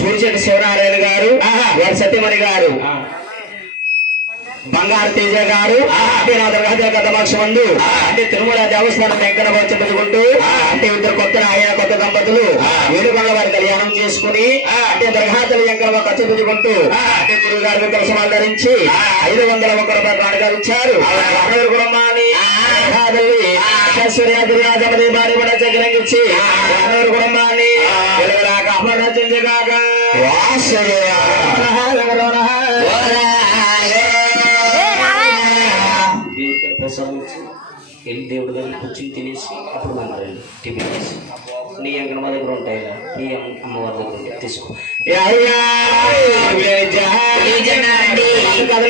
సూర్యశెట్టి శివనారాయణ గారు, వారి సత్యమణి గారు, బంగారు తేజ గారు, అంటే నా దర్గామందు అంటే తిరుమల దేవస్థానం వెంకటబాబు చెప్పుకుంటూ అంటే ఇద్దరు కొత్త ఆయన కొత్త దంపతులు వేడుకొండ వారి కళ్యాణం చేసుకుని అంటే దర్గాతలు వెంకటబాబు ఖర్చు పెట్టుకుంటూ అంటే గురువు గారి కలసమాలు ధరించి 501 రూపాయలు కానుకలు ఇచ్చారు. కుటుంబాన్ని సూర్యాజమది బారి కూడా చక్రంగిచ్చి కుటుంబాన్ని కాపాడింది కాక వెళ్ళి దేవుడి దగ్గర కూర్చుని తినేసి అప్పుడు మనం టిఫిన్ చేసి నీ అంకణ మా దగ్గర ఉంటాయి నీ అమ్మవారి దగ్గర ఉంటాయి తీసుకో కథ